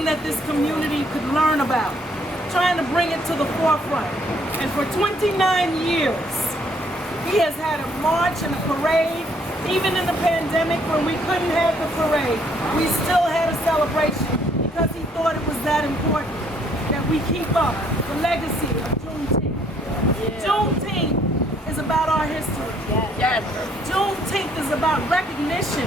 something that this community could learn about, trying to bring it to the forefront. And for 29 years, he has had a march and a parade. Even in the pandemic, when we couldn't have the parade, we still had a celebration because he thought it was that important that we keep up the legacy of Juneteenth. Yeah. Juneteenth is about our history. Yes. Juneteenth is about recognition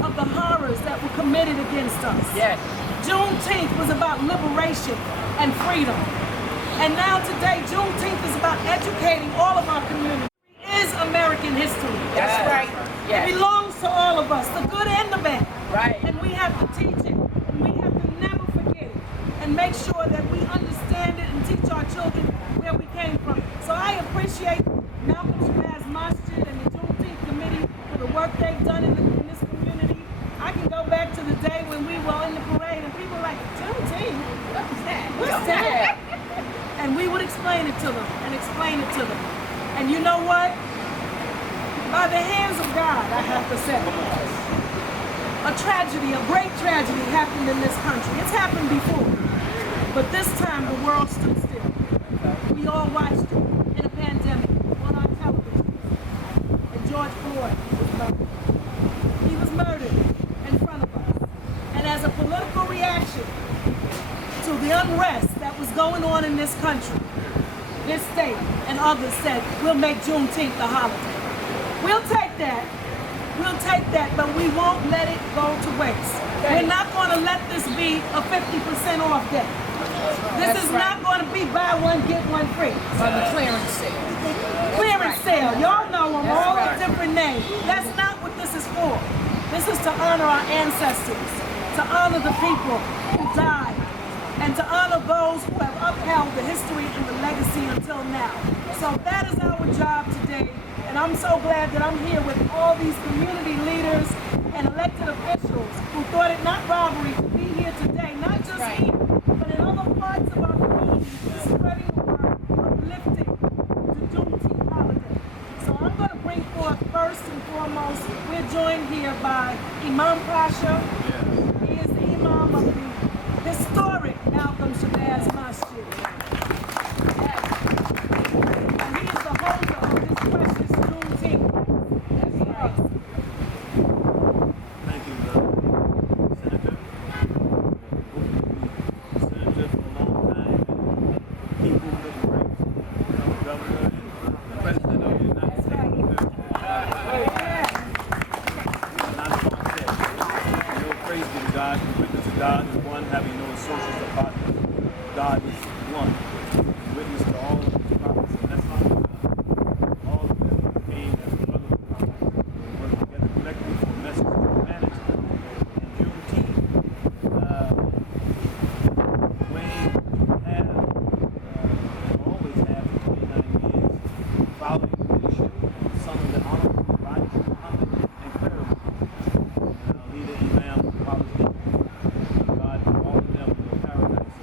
of the horrors that were committed against us. Yes. Juneteenth was about liberation and freedom. And now today, Juneteenth is about educating all of our community. It is American history. That's right. Yes. It belongs to all of us, the good and the bad. Right. And we have to teach it. And we have to never forget it. And make sure that we understand it and teach our children where we came from. So I appreciate Malcolm Shabazz Masjid and the Juneteenth Committee for the work they've done in this community. I can go back to the day when we were in the parade and people were like, Juneteenth? What's that? What's that? And we would explain it to them and explain it to them. And you know what? By the hands of God, I have to say, a tragedy, a great tragedy happened in this country. It's happened before, but this time the world stood still. We all watched it in a pandemic on our television. And George Floyd was murdered. He was murdered in front of us. And as a political reaction to the unrest that was going on in this country, this state and others said, we'll make Juneteenth a holiday. We'll take that, but we won't let it go to waste. We're not going to let this be a 50% off day. This is not going to be buy one, get one free. On the clearance sale. Clearance sale. Y'all know them, all the different names. That's not what this is for. This is to honor our ancestors, to honor the people who died, and to honor those who have upheld the history and the legacy until now. So that is our job today. And I'm so glad that I'm here with all these community leaders and elected officials who thought it not robbery to be here today, not just here, but in other parts of our community, spreading the word, uplifting the Juneteenth holiday. So I'm going to bring forth first and foremost, we're joined here by Imam Pasha. He is the Imam of the historic Malcolm Shabazz Masjid. And he is the holder of this precious Juneteenth. That's right. Thank you, Senator. Senator for a long time, and people look great. Governor and President of the United States. Not about that. No praise be to God. The witness of God is one, having no associates or partners. God is one. Witness to all of the prophets and messengers. All of them came as brothers and prophets, working together collectively for a message to humanity. And Juneteenth, way we have, always have for 29 years, following the leadership of some of the honorable Elijah Muhammad and Pharaoh. Leader Imam, Palestine. God, all of them in paradise,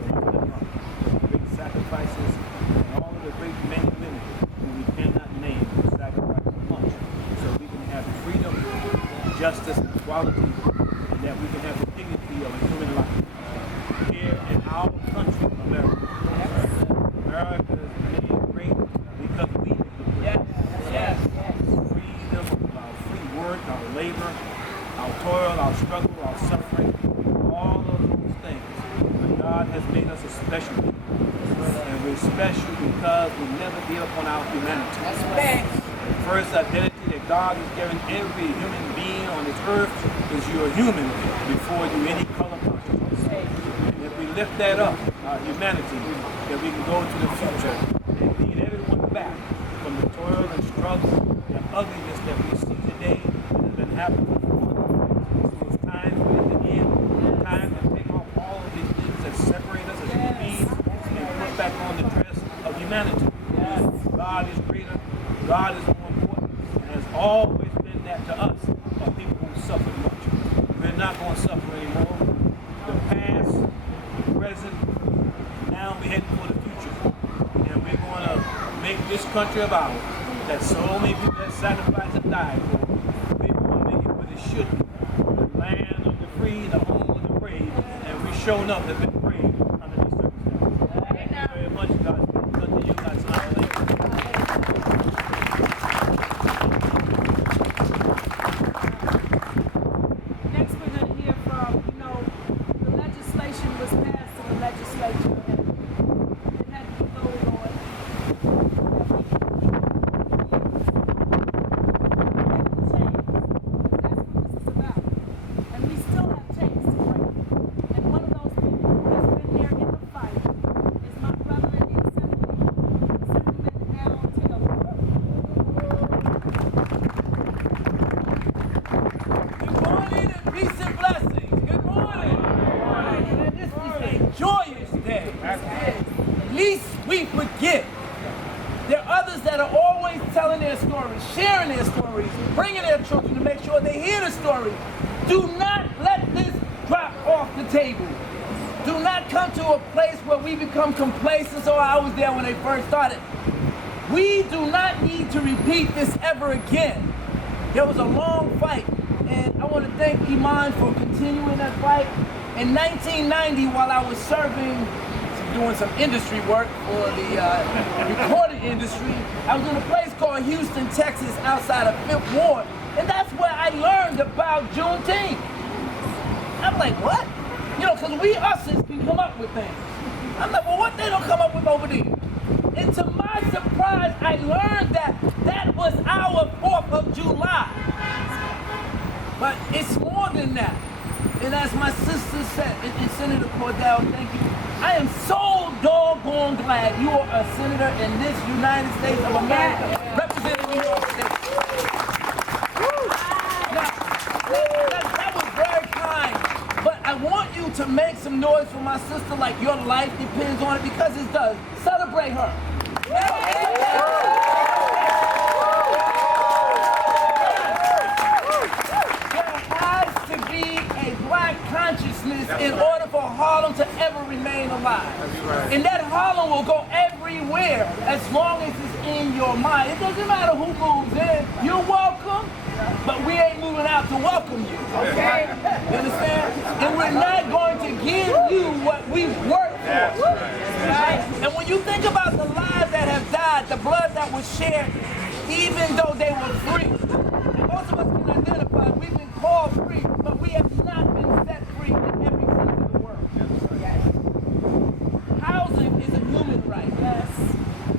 great sacrifices, and all of the great men and women who we cannot name who sacrificed much so we can have freedom, justice, and equality, and that we can have the dignity of a human life. Here in our country, America. America is made great because we make it great. Freedom of our free work, our labor, our toil, our struggle, our suffering, all of those things. But God has made us a special people. And we're special because we never give up on our humanity. That's right. The first identity that God has given every human being on this earth is you're human before you any color consciousness. And if we lift that up, our humanity, that we can go to the future and lead everyone back from the toil and struggle and ugliness that we see today that has been happening before. So it's time for it to end. Time to take off all of these things that separate us as human beings and put back on the dress of humanity. God is greater. God is more important. And has always been that to us, of people who suffered much. We're not going to suffer anymore. The past, the present, now we're heading for the future. And we're going to make this country of ours, that so many people that sacrificed and died for. We're going to make it what it should be. The land of the free, the home of the brave. And we showing up have been brave under these circumstances. Thank you very much, guys. Good to you guys. Next, we're going to hear from, the legislation was passed in the legislature and it had to be voted on. There are others that are always telling their stories, sharing their stories, bringing their children to make sure they hear the story. Do not let this drop off the table. Do not come to a place where we become complacent. So I was there when they first started. We do not need to repeat this ever again. There was a long fight, and I want to thank Iman for continuing that fight. In 1990, while I was serving, doing some industry work for the recording industry, I was in a place called Houston, Texas, outside of 5th Ward, and that's where I learned about Juneteenth. I'm like, what? Because we ushers can come up with things. I'm like, well, what they don't come up with over there? And to my surprise, I learned that that was our 4th of July. But it's more than that. And as my sister said, and Senator Cordell, thank you, I am so doggone glad you are a senator in this United States of America, representing New York State. Now, that was very kind, but I want you to make some noise for my sister like your life depends on it, because it does. Celebrate her. Consciousness in order for Harlem to ever remain alive. And that Harlem will go everywhere as long as it's in your mind. It doesn't matter who moves in. You're welcome, but we ain't moving out to welcome you. Okay? You understand? And we're not going to give you what we've worked for. And when you think about the lives that have died, the blood that was shared, even though they were free, most of us can identify we've been called free, but we have not been set free in every sense of the word. Yes. Housing is a human right. Yes.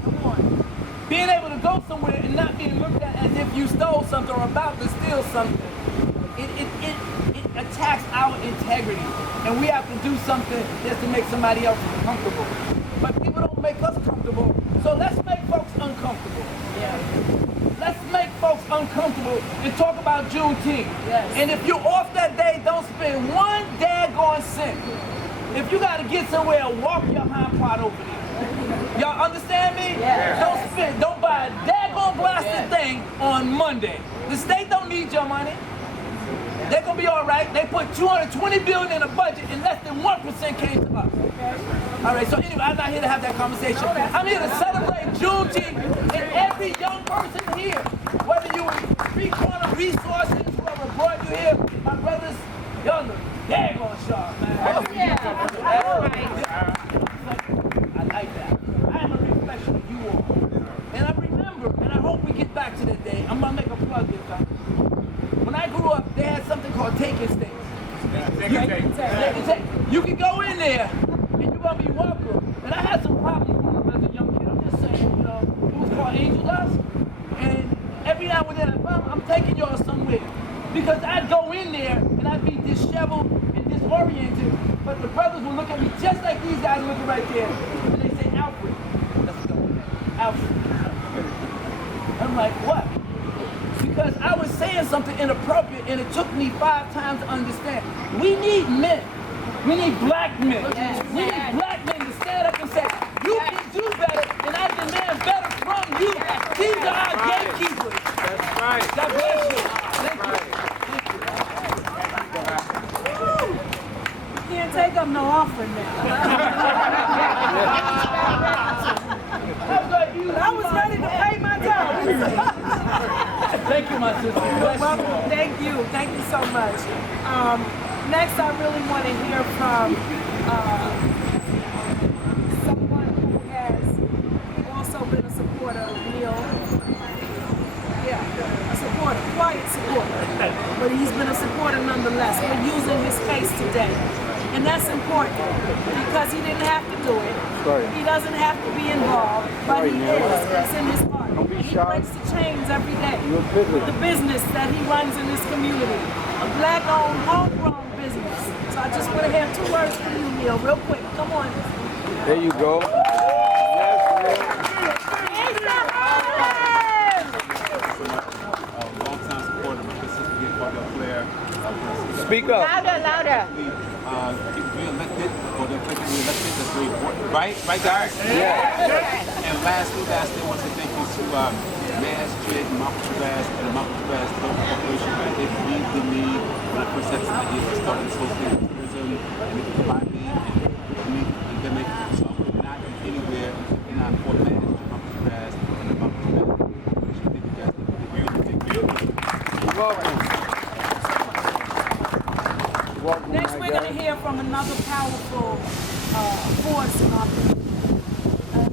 Come on. Being able to go somewhere and not being looked at as if you stole something or about to steal something, it attacks our integrity. And we have to do something just to make somebody else comfortable. But people don't make us comfortable, so let's make folks uncomfortable. Yeah. Let's make folks uncomfortable and talk about Juneteenth. Yes. And if you're off that day, don't spend one daggone cent. If you got to get somewhere, walk your hind part over there. Y'all understand me? Yes. Don't buy a daggone blasted thing on Monday. The state don't need your money. They're going to be all right. They put $220 billion in a budget and less than 1% came to us. Okay. All right, so anyway, I'm not here to have that conversation. I'm here to celebrate Juneteenth, and every young person here, whether you were three-corner resources, whoever brought you here, my brothers, y'all look daggone sharp, man. I like that. I am a reflection of you all. And I remember, and I hope we get back to that day. I'm going to make a plug this time. When I grew up, they had something called taking states. You can go in there, and you're going to be welcome. And I had some problems with them as a young kid. I'm just saying, it was called Angel Dust. And every now and then, I'm taking y'all somewhere. Because I'd go in there, and I'd be disheveled and disoriented, but the brothers would look at me just like these guys looking right there. And they say, Alfred. Let's go with that. Alfred. I'm like, what? Because I was saying something inappropriate, and it took me 5 times to understand. We need men. We need black men. Yes. We need black men to stand up and say, you can do better, and I demand better from you. Yes. These are our gatekeepers. That's right. God bless you. Thank you. You can't take up no offering now. I was ready to pay my tithes. Thank you, my sister. Well, thank you so much. Next, I really want to hear from someone who has also been a supporter of Neil. Yeah, a supporter, quiet supporter, but he's been a supporter nonetheless. We're using his case today, and that's important because he didn't have to do it. He doesn't have to be involved, but he is. It's in his heart. And he breaks the chains every day with the business that he runs in this community, a black-owned, homegrown business. So I just want to hear 2 words from you, Neil, real quick. Come on. There you go. Long-time supporter, my sister get Barbara Flair. Speak up. Louder. Get re-elected, or they're quickly re-elected. That's very important, right? Right, guys? Yeah. And lastly, I want to say thank you to Mass Jid and Malcolm Travis and the Malcolm Travis Development Corporation. Right? They believed in me when I first had some ideas to start this whole thing with tourism, and they could buy me and me and get me. So I would not be anywhere and not for Mass Jid, Malcolm Travis, and the Malcolm Travis Corporation. Thank you guys. Thank you. You're welcome. Next, we're going to hear from another powerful force in our community.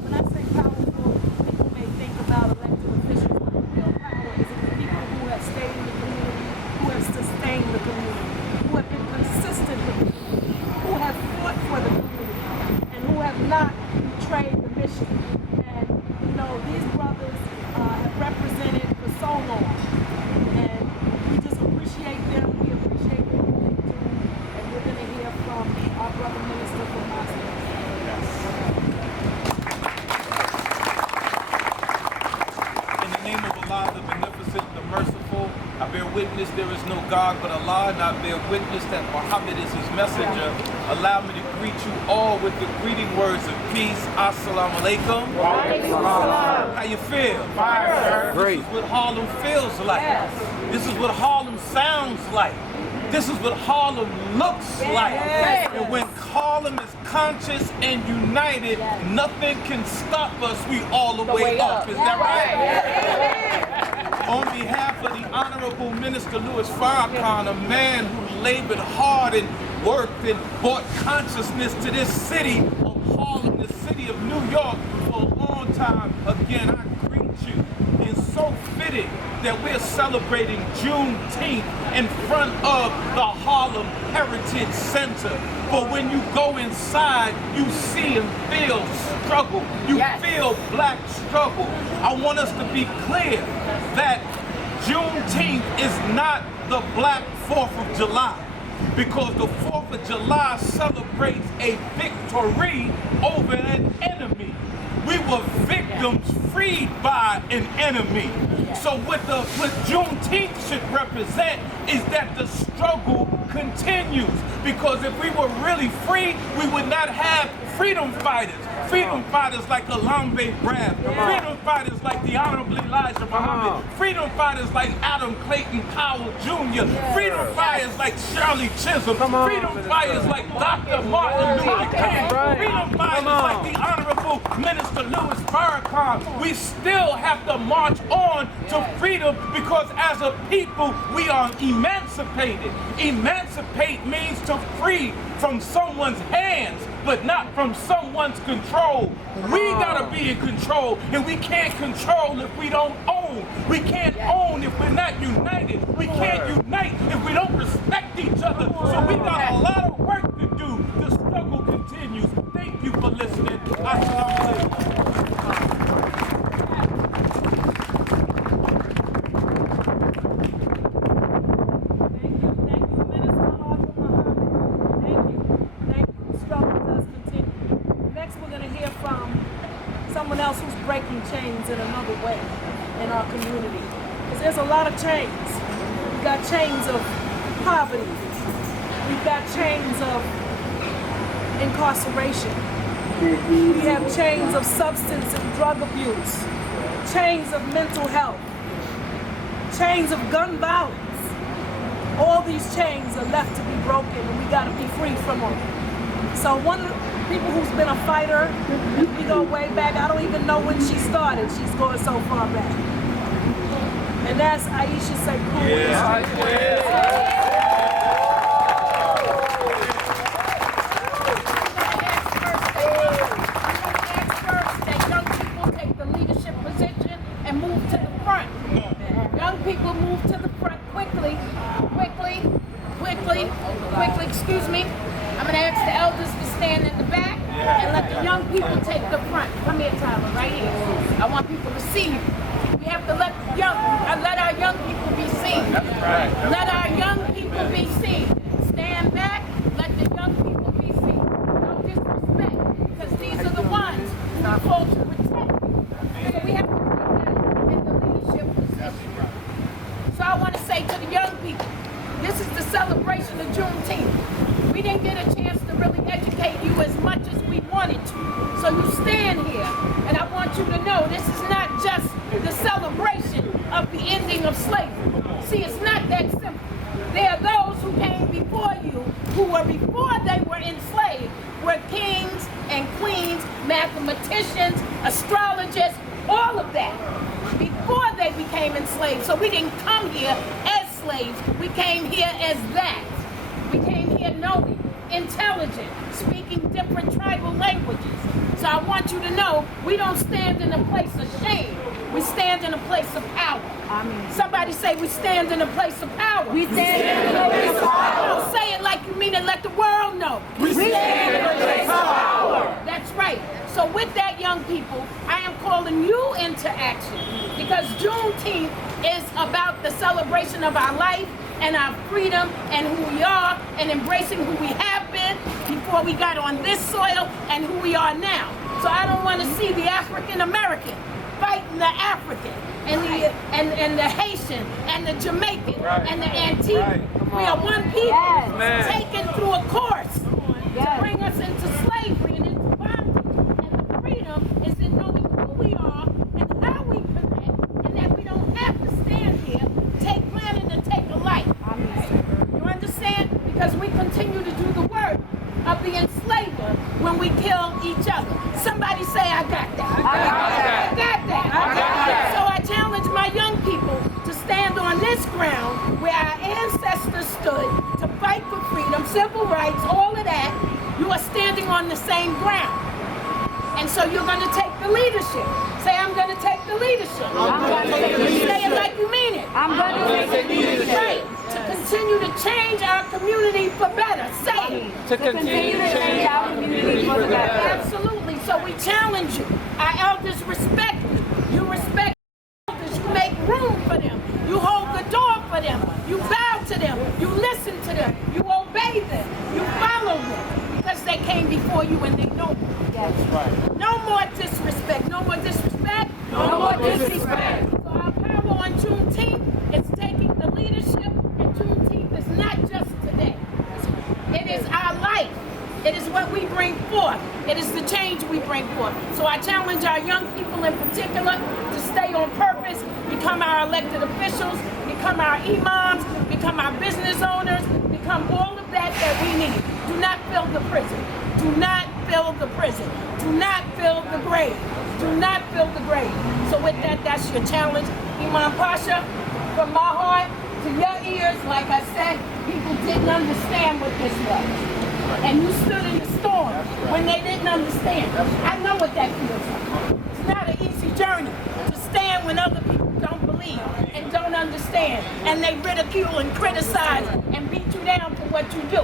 When I say powerful, people may think about elected officials, but real power is in the people who have stayed in the community, who have sustained the community, who have been consistent with the community, who have fought for the community, and who have not betrayed the mission. And, you know, these brothers have represented for so long, and we just appreciate them. We appreciate them. We're going to hear from our brother minister from Boston. In the name of Allah, the beneficent, the merciful, I bear witness there is no God but Allah, and I bear witness that Muhammad is his messenger. Allow me to greet you all with the greeting words of peace. Assalamu alaikum. How you feel? Great. This is what Harlem feels like. This is what Harlem sounds like. This is what Harlem looks like. And when Harlem is conscious and united, nothing can stop us. We all the way up. Is that right? On behalf of the Honorable Minister Louis Farrakhan, a man who labored hard and worked and brought consciousness to this city of Harlem, the city of New York, for a long time, again, I greet you. It's so fitting that we're celebrating Juneteenth in front of the Harlem Heritage Center. But when you go inside, you see and feel struggle. You feel black struggle. I want us to be clear that Juneteenth is not the Black 4th of July, because the 4th of July celebrates a victory over an enemy. We were victims freed by an enemy. So what Juneteenth should represent is that the struggle continues. Because if we were really free, we would not have freedom fighters. Freedom fighters like Alambe Brad. Freedom fighters like the Honorable Elijah Muhammad. Freedom fighters like Adam Clayton Powell Jr. Freedom fighters like Shirley Chisholm. Freedom fighters like Dr. Martin Luther King. Freedom fighters like the Honorable Minister Louis Farrakhan. We still have to march on to freedom, because as a people we are emancipated. Emancipate means to free from someone's hands, but not from someone's control. We gotta be in control, and we can't control if we don't own. We can't own if we're not united. We can't unite if we don't respect each other. So we got a lot of work to do. The struggle continues. Thank you for listening. Assalamu alaikum. Someone else who's breaking chains in another way in our community. Because there's a lot of chains. We've got chains of poverty. We've got chains of incarceration. We have chains of substance and drug abuse. Chains of mental health. Chains of gun violence. All these chains are left to be broken, and we got to be free from them. So one people who's been a fighter, we go way back. I don't even know when she started. She's going so far back. And that's Aisha Sekou. I'm going to ask the elders to stand in the back and let the young people take the front. Come here, Tyler, right here. I want people to see you. We have to let our young people be seen. Let our young people be seen. Stand back, let the young people be seen. No disrespect, because these are the ones who are called to protect you. So we have to put them in the leadership position. So I want to say to the young people, this is the celebration of Juneteenth. We didn't get a chance to really educate you as much as we wanted to. So you stand here, and I want you to know this is not just the celebration of the ending of slavery. See, it's not that simple. There are those who came before you, who were before they were enslaved, were kings and queens, mathematicians, astrologers, all of that, before they became enslaved. So we didn't come here as slaves. We came here as that. We came here knowing, intelligent, speaking different tribal languages. So I want you to know, we don't stand in a place of shame. We stand in a place of power. Amen. Somebody say we stand in a place of power. We stand in a place of power. Don't say it like you mean it, let the world know. We stand in a place of power. That's right. So with that, young people, I am calling you into action, because Juneteenth is about the celebration of our life and our freedom and who we are, and embracing who we have been before we got on this soil and who we are now. So I don't want to see the African American fighting the African and the Haitian and the Jamaican and the Antilles. We are one people taken through a course to bring us into slavery and into bondage. And the freedom is in knowing who we are and how we connect, and that we don't have to stand here, take planning and take a life. You understand? Because we continue to do the work of the enslaver when we kill each other. Somebody say, I got that. I got that. So I challenge my young people to stand on this ground where our ancestors stood to fight for freedom, civil rights, all of that. You are standing on the same ground. And so you're going to take the leadership. Say, I'm going to take the leadership. Say it like you mean it. I'm going to take the leadership. Right. To continue to change our community for better. Say it. To continue to change our community for the better. Absolutely. So we challenge you. Our elders respect you. You respect elders. You make room for them. You hold the door for them. You bow to them. You listen to them. You obey them. You follow them. Because they came before you and they know you. That's right. No more disrespect. No more disrespect. No more disrespect. So our power on Juneteenth is taking the leadership, and Juneteenth is not just today. It is our life. It is what we bring forth. It is the change we bring forth. So I challenge our young people in particular to stay on purpose, become our elected officials, become our imams, become our business owners, become all of that we need. Do not fill the prison. Do not fill the prison. Do not fill the grave. Do not fill the grave. So with that, that's your challenge. Imam Pasha, from my heart to your ears, like I said, people didn't understand what this was. And you stood in the storm when they didn't understand. I know what that feels like. It's not an easy journey to stand when other people don't believe and don't understand. And they ridicule and criticize and beat you down for what you do.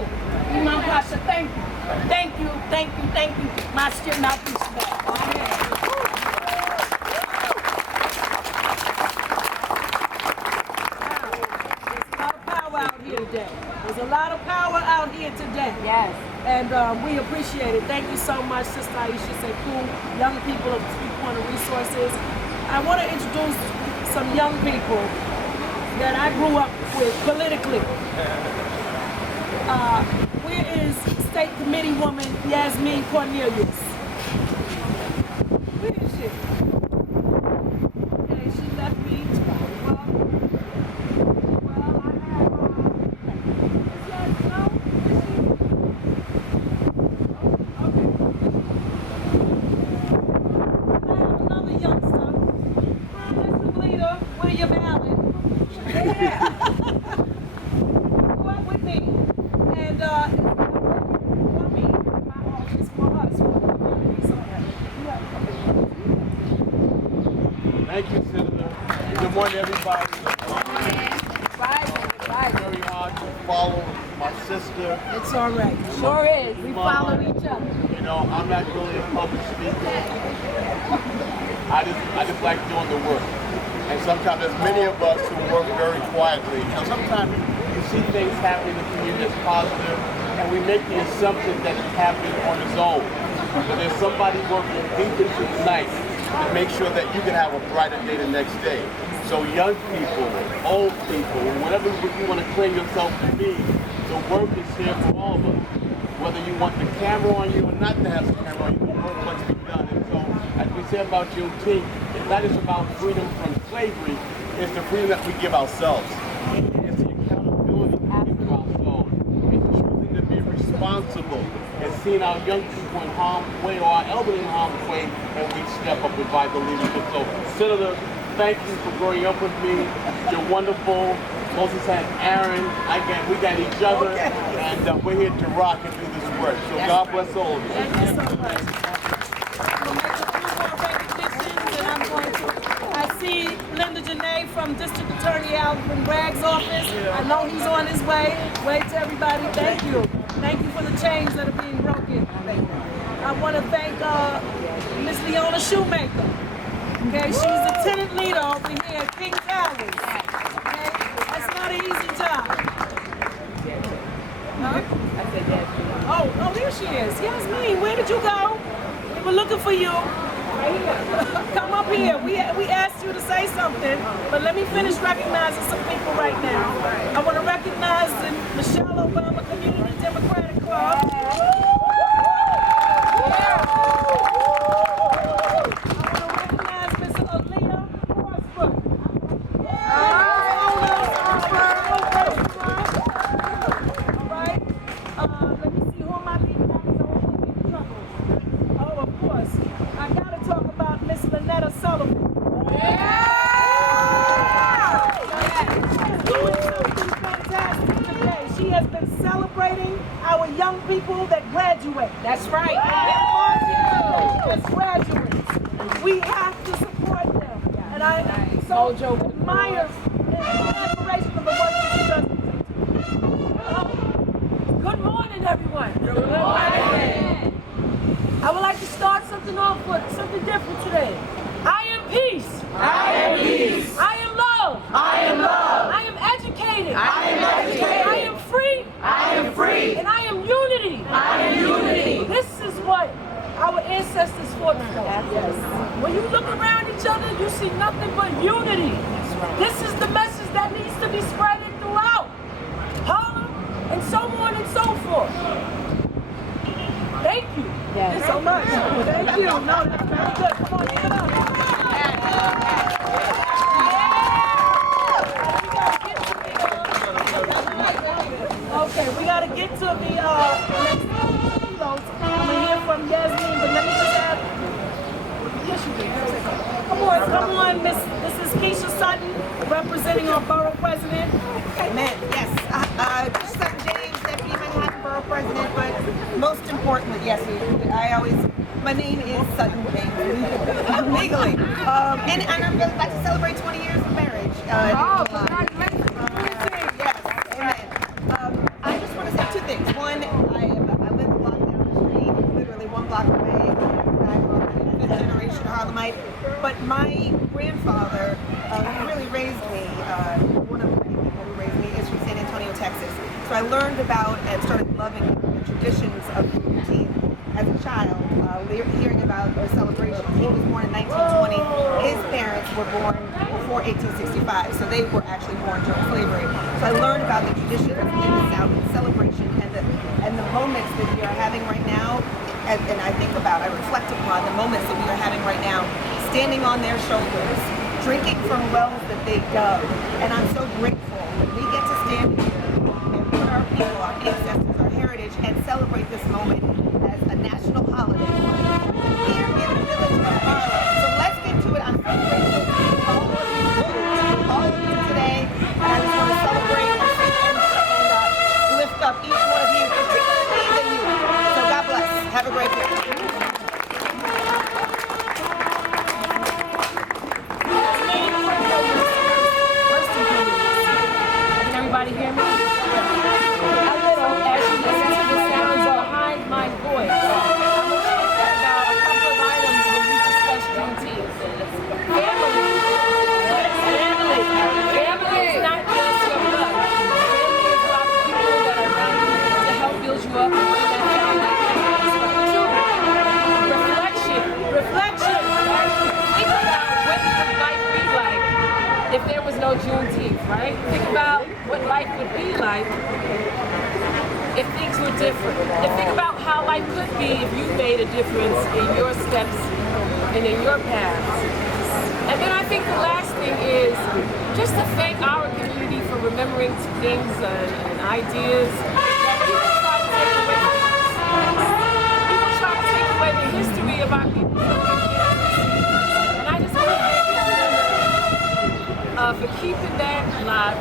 Imam Pasha, thank you. Thank you, thank you, thank you. My shit mouthpiece back. There's a lot of power out here today. Yes. And we appreciate it. Thank you so much, Sister Aisha Sekou, young people of three-corner resources. I want to introduce some young people that I grew up with politically. Where is State Committee woman Yasmin Cornelius? Where is she? Okay, she left me. Thank you, Senator. Good morning, everybody. Very hard to follow my sister. It's all right. Sure is. We follow each other. You know, I'm not really a public speaker. I just like doing the work. And sometimes there's many of us who work very quietly. And sometimes you see things happening in the community that's positive, and we make the assumption that it's happening on its own. But there's somebody working deep into the night to make sure that you can have a brighter day the next day. So young people, old people, whatever you want to claim yourself to be, the work is here for all of us. Whether you want the camera on you or not to have the camera on you, the work must be done. And so, as we say about Juneteenth, it's not just about freedom from slavery, it's the freedom that we give ourselves. It's the accountability we give ourselves. It's choosing to be responsible and seeing our young people in harm's way or our elderly in harm's way, and we step up with vital leadership. So, Senator, thank you for growing up with me. You're wonderful. Moses and Aaron, we got each other, and we're here to rock and do this work. So God bless all of you. Thank you so much. I'm going to make a few more recognitions, and I'm going to, I see Linda Janae from District Attorney Alvin Bragg's office. I know he's on his way. Wave to everybody. Thank you. Thank you for the chains that are being broken. I want to thank Miss Leona Shoemaker. Okay, she's the tenant leader over here at King Towers. Okay, that's not an easy job. Huh? I said yes. Oh, there she is. Yasmin, where did you go? We were looking for you. Right here. Come up here. We asked you to say something, but let me finish recognizing some people right now. I want to recognize the Michelle Obama Community Democratic Club. Our young people that graduate. That's right. As graduates, we have to support them. And I so admire the admiration of the work that she does. Good morning, everyone. Good morning. I would like to start something off with something different today. I am peace. I am peace. I am love. I am love. I am educated. I am educated. I am free. I am free. And I am unity. I am unity. This is what our ancestors fought for. Yes. When you look around each other, you see nothing but unity. This is the message that needs to be spread throughout Harlem and so on and so forth. Thank you. Thank you so much. Thank you. No, that's very good. Come on, give it up. Okay, we gotta get to the next kilos. I'm gonna hear from Yasmin, but let me just add. Yes, you do. Come on, Miss. This is Keisha Sutton, representing our borough president. Amen. Yes. Just Sutton James, Deputy Manhattan Borough President, but most importantly, yes, my name is Sutton James, legally. And I'm really about to celebrate 20 years of marriage. Congratulations. Yes, amen. I just want to say two things. One, I live a block down the street, literally one block away. I'm a fifth generation Harlemite. But my grandfather really raised me. One of the many people who raised me is from San Antonio, Texas. So I learned about and started loving the traditions of Juneteenth as a child, hearing about their celebrations. He was born in 1920. His parents were born before 1865, so they were actually born during slavery. So I learned about the traditions in the South, the celebration, and the moments that we are having right now. And I think about, I reflect upon the moments that we are having right now, standing on their shoulders, drinking from wells that they dug. And I'm so grateful that we get to stand here and put our people, our ancestors, our heritage, and celebrate this moment as a national holiday here in the village of Harlem. So let's get to it. I'm so grateful to all of you today. And I just want to celebrate and lift up each one of you, particularly the youth. So God bless. Have a great day. Can everybody hear me? A little. different. And think about how life could be if you made a difference in your steps and in your paths. And then I think the last thing is just to thank our community for remembering things and ideas that people try to take away from us. People try to take away the history of our people. And I just want to thank you for keeping that alive,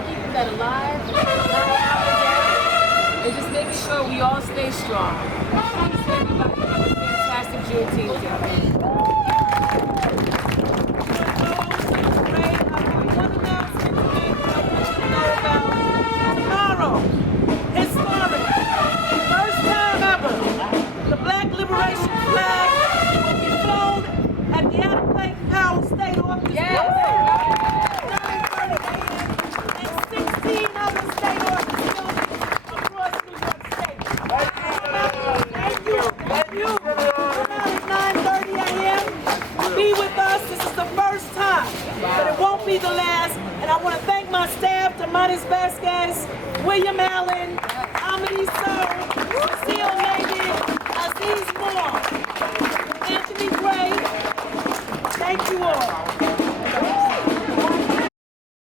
and just making sure we all stay strong. Thanks everybody. Have a fantastic Juneteenth day. One announcement to make that I want you to know about. Tomorrow, historic, first time ever, the Black Liberation flag will be flown at the Adequate Power State Office. 9:30 a.m. and 16 other state office buildings across New York State. Thank you. Come out at 9:30 a.m. Be with us. This is the first time, but it won't be the last. And I want to thank my staff, Damaris Vasquez, William